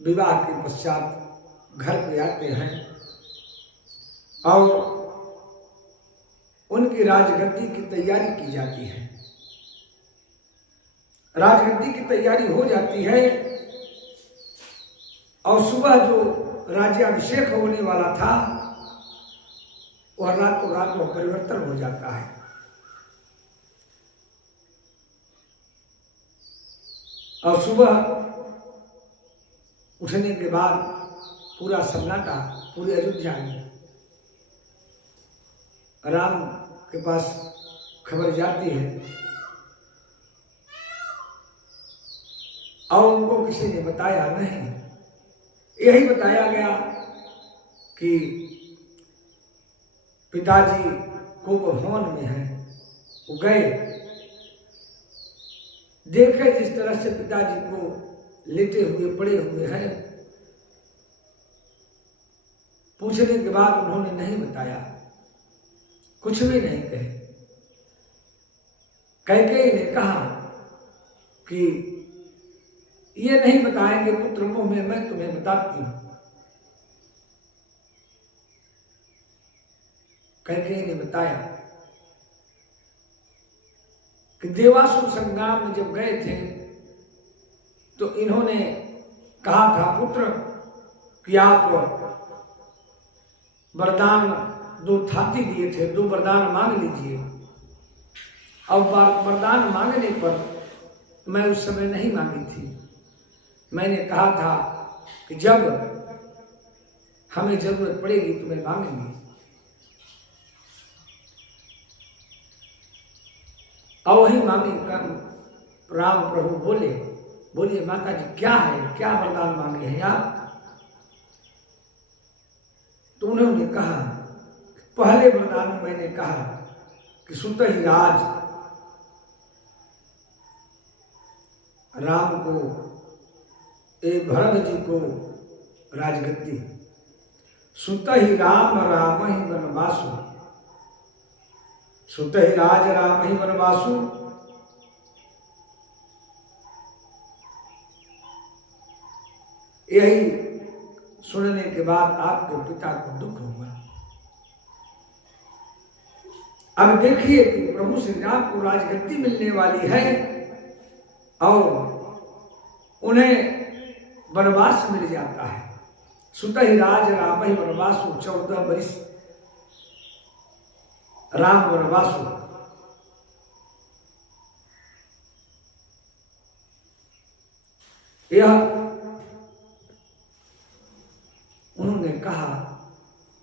विवाह के पश्चात घर पे आते हैं और उनकी राजगद्दी की तैयारी की जाती है। राजगद्दी की तैयारी हो जाती है और सुबह जो राज्याभिषेक होने वाला था वह रातों रात में परिवर्तन हो जाता है। और सुबह उठने के बाद पूरा सन्नाटा पूरी अयोध्या में राम के पास खबर जाती है और उनको किसी ने बताया नहीं। यही बताया गया कि पिताजी को भवन में है। वो गए, देखे जिस तरह से पिताजी को लेटे हुए पड़े हुए हैं। पूछने के बाद उन्होंने नहीं बताया, कुछ भी नहीं कहे। कैकेयी ने कहा कि ये नहीं बताएंगे पुत्र मुँह में, मैं तुम्हें बताती हूं। कैकेयी ने बताया कि देवासुर संग्राम में जब गए थे तो इन्होंने कहा था पुत्र कि आप वरदान 2 थाती दिए थे, 2 वरदान मांग लीजिए। अब वरदान मांगने पर मैं उस समय नहीं मांगी थी। मैंने कहा था कि जब हमें जरूरत पड़ेगी तुम्हें मांगेंगे। और वही मांगे राम प्रभु बोलिए माता जी क्या है, क्या वरदान मांगे हैं आप? तो उन्होंने कहा पहले वरदान में मैंने कहा कि सुत ही राज, राम को भरत जी को राजगद्दी, सुत ही राम राम ही वनवासु, सुत ही राज राम ही वनवासु। यही सुनने के बाद आपके पिता को दुख होगा। अब देखिए कि प्रभु श्री राम को राजगद्दी मिलने वाली है और उन्हें वनवास मिल जाता है। सुत ही राज राम ही वनवासु, 14 वर्ष राम वनवासु। यह उन्होंने कहा,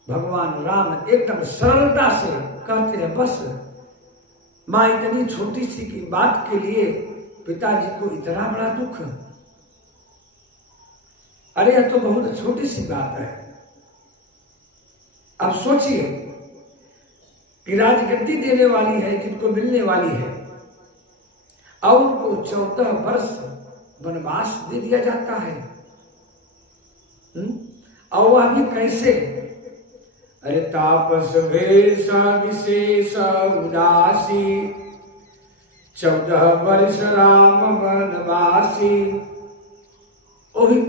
भगवान राम एकदम सरलता से कहते हैं बस मां इतनी छोटी सी की बात के लिए पिताजी को इतना बड़ा दुख। अरे यह तो बहुत छोटी सी बात है। अब सोचिए कि राजगद्दी देने वाली है, जिनको मिलने वाली है, और उनको 14 वर्ष वनवास दे दिया जाता है। और वह भी कैसे? अरे तापस भेष विशेष उदासी, 14 वर्ष राम वनवासी। वही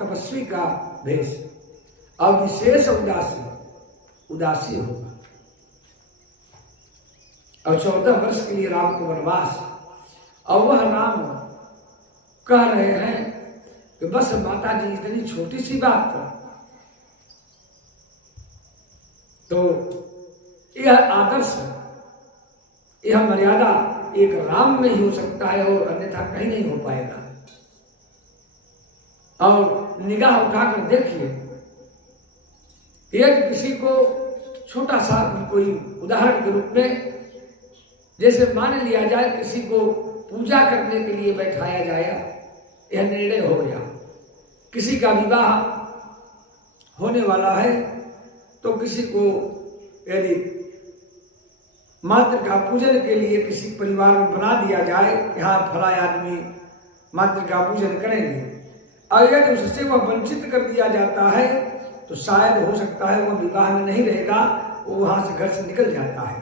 तपस्वी का भेष और विशेष उदासी होगा। और 14 वर्ष के लिए राम को वनवास। और वह राम कह रहे हैं कि बस माता जी इतनी छोटी सी बात। तो यह आदर्श, यह मर्यादा एक राम में ही हो सकता है और अन्यथा कहीं नहीं हो पाएगा। और निगाह उठाकर देखिए, यदि किसी को छोटा सा कोई उदाहरण के रूप में, जैसे मान लिया जाए किसी को पूजा करने के लिए बैठाया जाए, यह निर्णय हो गया। किसी का विवाह होने वाला है तो किसी को यदि मातृका पूजन के लिए किसी परिवार में बना दिया जाए, यहाँ फला आदमी मातृका पूजन करेंगे, और यदि उससे वह वंचित कर दिया जाता है तो शायद हो सकता है वह विवाह में नहीं रहेगा, वो वहां से घर से निकल जाता है।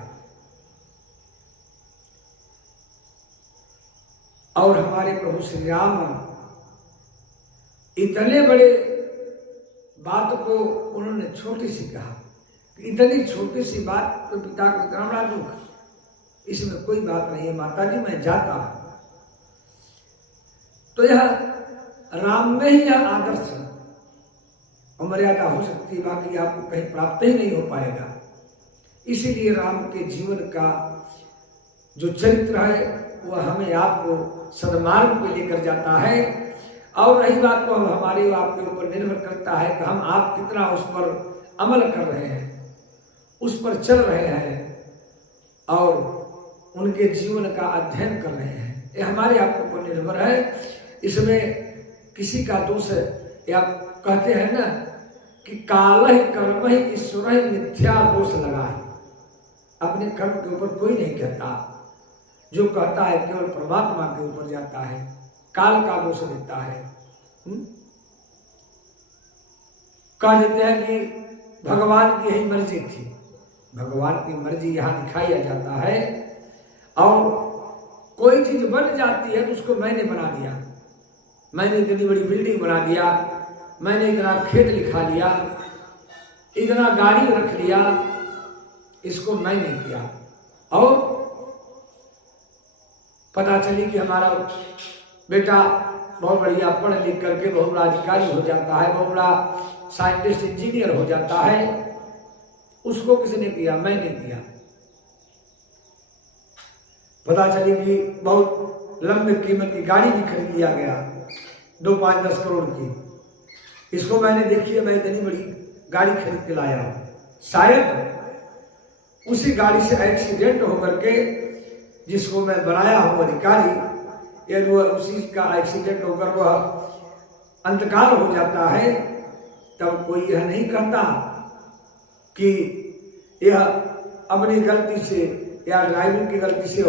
और हमारे प्रभु श्री राम इतने बड़े बात को उन्होंने छोटी सी कहा, इतनी छोटी सी बात तो पिता को इतना बड़ा दुख, इसमें कोई बात नहीं है माता जी, मैं जाता हूं। तो यह राम में ही यह आदर्श और मर्यादा हो सकती है, बाकी आपको कहीं प्राप्त ही नहीं हो पाएगा। इसीलिए राम के जीवन का जो चरित्र है वह हमें आपको सन्मार्ग पे लेकर जाता है। और रही बात को हमारे आपके ऊपर निर्भर करता है कि हम आप कितना उस पर अमल कर रहे हैं, उस पर चल रहे हैं और उनके जीवन का अध्ययन कर रहे हैं, ये हमारे आपके ऊपर निर्भर है। इसमें किसी का दोष है, या कहते हैं ना कि काल कर्म ही ईश्वर ही मिथ्या दोष लगा है। अपने कर्म के ऊपर कोई नहीं कहता, जो कहता है केवल परमात्मा के ऊपर जाता है, काल का दोष देता है। कह देते हैं कि भगवान की यही मर्जी थी, भगवान की मर्जी यहाँ दिखाया जाता है। और कोई चीज बन जाती है तो उसको मैंने बना दिया, मैंने इतनी बड़ी बिल्डिंग बना दिया, मैंने इतना खेत लिखा लिया, इतना गाड़ी रख लिया, इसको मैंने किया। और पता चली कि हमारा बेटा बहुत बढ़िया पढ़ लिख करके बहुत बड़ा अधिकारी हो जाता है, बहुत बड़ा साइंटिस्ट इंजीनियर हो जाता है, उसको किसने किया? मैंने किया। पता चली कि बहुत लंबी कीमत की गाड़ी भी खरीद लिया गया, 2, 5, 10 करोड़ की, इसको मैंने देखी, मैं इतनी बड़ी गाड़ी खरीद के लाया हूं। शायद उसी गाड़ी से एक्सीडेंट होकर के जिसको मैं बनाया हूं अधिकारी, यदि वह उसी का एक्सीडेंट होकर वह अंतकाल हो जाता है, तब कोई यह नहीं कहता कि यह अपनी गलती से या ड्राइविंग की गलती से